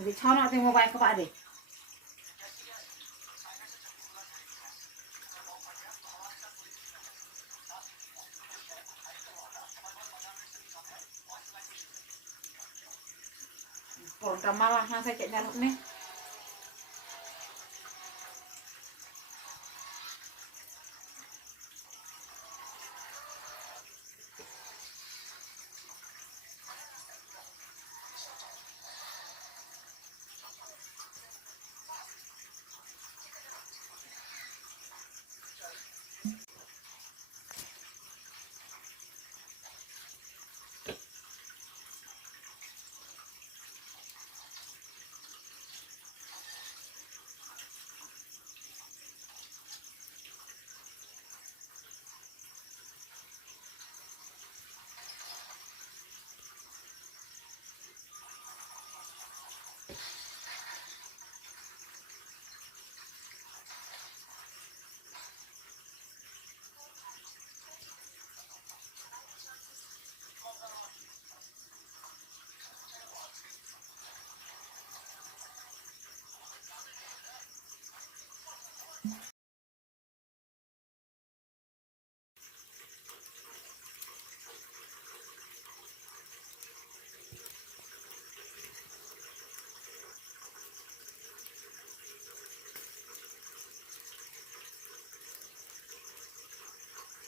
Di chono te mobile ka pa di. Por malah nasa cek nyaruk nih.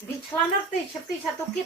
Di celana teh seperti satu kit